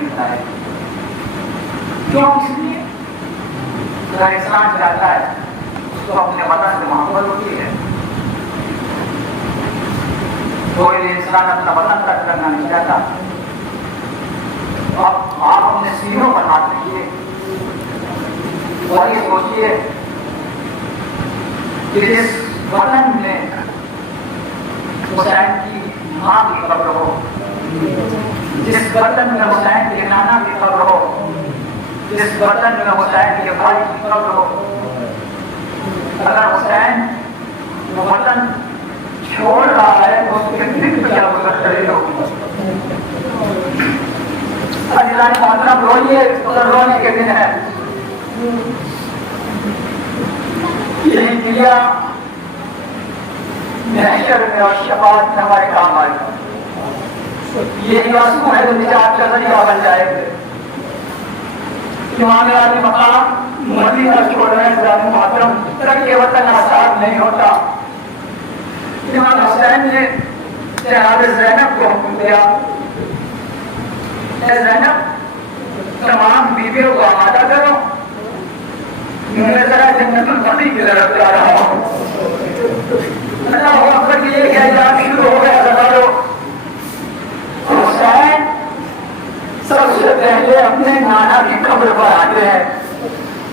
ملتا ہے. کیوں؟ اس لیے اگر انسان چاہتا ہے اس کو اپنے وطن سے محبت ہوتی ہے. کوئی انسان اپنا وطن ترک کرنا نہیں چاہتا. اب آپ اپنے سینوں پر ہاتھ رکھیے اور یہ سوچیے کہ جس وطن میں حسین کی ماں کی قبر ہو، جس وطن میں حسین کے نانا کی قبر ہو، جس وطن میں حسین کے بھائی کی قبر ہو، اگر حسین وطن چھوڑ رہا ہے تو اس کے دل پہ کیا گزر کرے گا. مطلب روئیے، رونے کے دن ہے. یہی دیا محشر میں اور شفاعت میں ہمارے کام آئے گا. یہی آنسو ہے جو نجات کا ذریعہ بن جائے گا. امام عالی مقام مدینہ چھوڑ رہے ہیں محترم، ترک وطن آزاد نہیں ہوتا. امام حسین نے جناب زینب کو حکم دیا، اے زینب تمام بیویوں کو آمادہ کرو، میں ذرا جنت البقیع کی طرف جا رہا ہوں. اللہ اکبر کی ایک اعلان شروع ہو گیا. سوالو حسین سب سے پہلے اپنے نانا کی قبر پر آتے ہیں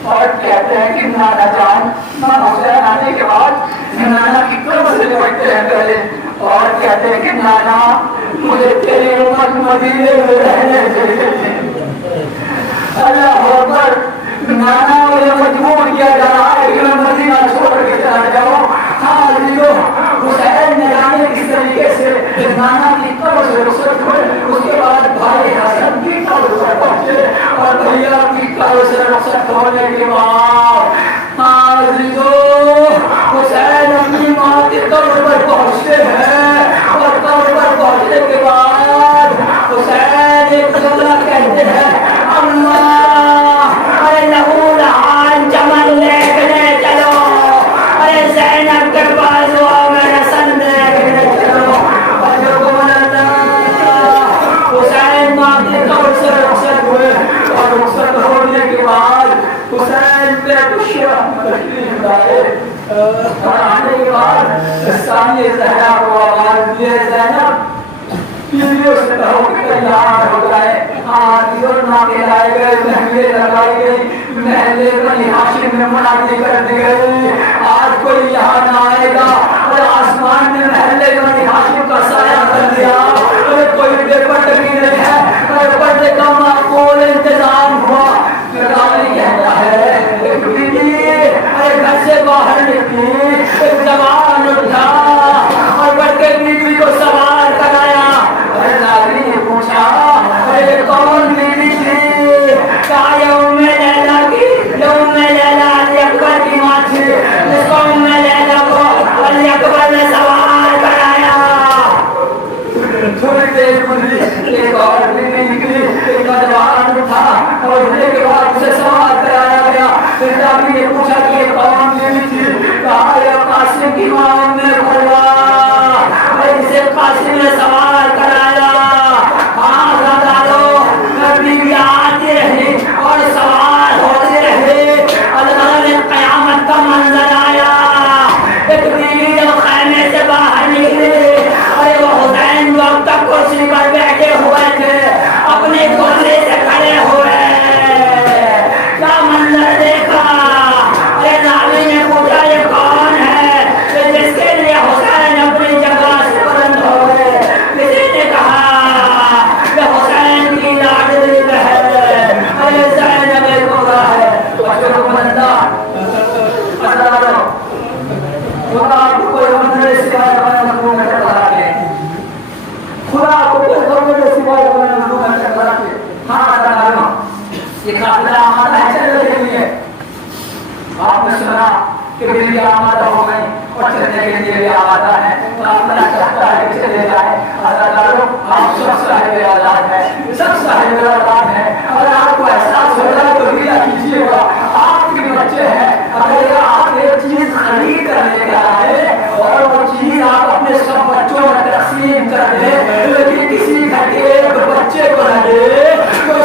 اور کہتے ہیں کہ نانا جان. حسین آنے کے بعد نانا کی قبر سے لپٹتے ہیں پہلے اور کہتے ہیں کہ نانا مجھے تیری امت مدینے میں رہنے دے. اللہ اکبر. نانا مجھے مجبور کیا جا رہا ہے کہ میں مدینہ چھوڑ کے چلا جاؤں. حسین نے جانے کس طریقے سے نانا کی قبر سے رخصت ہوئے، اس کے بعد بھائی حسن کی قبر پر پہنچے اور بھیا کی قبر سے رخصت ہونے کے بعد حسین اپنی ماں کی قبر پر پہنچتے ہیں اور قبر پر پہنچنے کے بعد حسین ایک جملہ کہتے ہیں، اللہ ارے لہو لہان چمن دیکھنے چلو، ارے زینب کے پاس ہوا میرے سن دیکھنے چلو. حسین ماں کی قبر سے رخصت ہوئے اور رخصت ہونے کے بعد حسین پہ تشریف لائے اور آنے کے بعد ثانی زہرا کو آواز دیے، زینب بیویوں سے کہو کہ تیار ہو جائے. آدھیوں ناکے لائے گئے، محلے لگائی گئی، محلے بنی ہاشم میں منادی کر دی گئی آج کوئی یہاں نہ آئے گا. اور آسمان میں محلے بنی ہاشم کا سایہ کر دیا. کوئی بے پردگی نہیں ہے، اور پردے کا معقول انتظام ہوا. کہتا ہے ایک بیوی ارے گھر سے باہر نکلی، ایک زبان اٹھا اور بڑھ کے بیوی کو سوار کرایا. ارے ناظرین نے پوچھا ارے کون بیوی تھی؟ کہا یہ ام لیلا کی، یہ ام لیلا علی اکبر کی ماں تھی جس کو ام لیلا کو علی اکبر نے سوار کرایا. تھوڑی دیر گزری، ایک اور بیوی نکلی، ایک زبان اٹھا اور اٹھنے کے بعد اسے سوار کرایا گیا. پھر نبی نے پوچھا کہ یہ کون بیوی تھی؟ کہا یہ قاسم کی ماں ام خلوا، اسے قاسم نے سوار کرایا. بیوی آتی رہی اور سوار ہوتی رہی. اللہ نے قیامت کا منظر آیا. ایک بیوی جب خیمے سے باہر نکلی، ارے وہ حسین جو اب تک کرسی پر بیٹھے ہوئے تھے اپنے گھوڑے سے کھڑے ہوئے. کیا منظر دیکھا. ارے نبی نے پوچھا یہ کون ہے جس کے لیے حسین اپنی جگہ سے بلند ہو گئے. کسی نے کہا کہ حسین کی لاڈلی بہن ارے زینب کبریٰ ہے. بچوں کو بندہ خدا کو کوئی منظر سوائے بنا مضمون میں چلا کے، خدا کو کوئی منظر سوائے بنا مضمون میں چلا کے. ہاں تعالیٰ یہ قافلہ آمادہ ہے چلنے کے لیے. آپ نے سنا کہ بیوی آمادہ ہو گئی اور چلنے کے لیے بھی آمادہ ہے. قافلہ چاہتا ہے کہ چلے جائے. اللہ تعالیٰ آپ سب صاحب آزاد ہیں، سب صاحب آزاد ہیں. اگر آپ کو احساس ہو رہا ہے تو ریا کیجیے گا. آپ کے بچے ہیں، اگر آپ ایک چیز خرید کر لے کے آئے اور وہ چیز آپ اپنے سب بچوں میں تقسیم کر دیں لیکن کسی گھر کے ایک بچے کو نہ دے تو